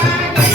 Thank you.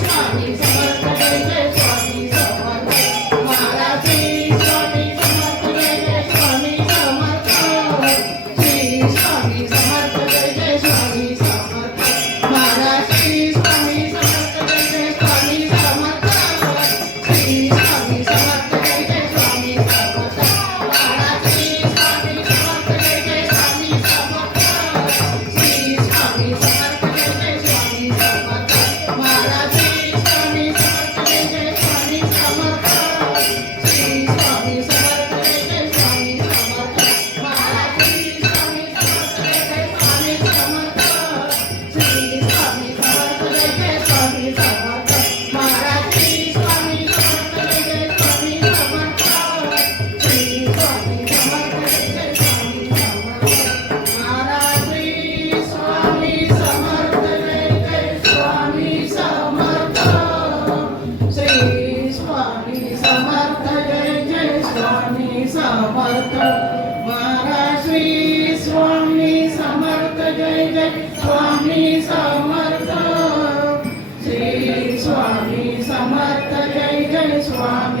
Swami Samarth कर स्वामी स्वतः महाराज श्री स्वामी स्वामी समत श्री स्वामी समर्थ गेले स्वामी स्वामी समर्थ स्वामी समर्थ स्वामी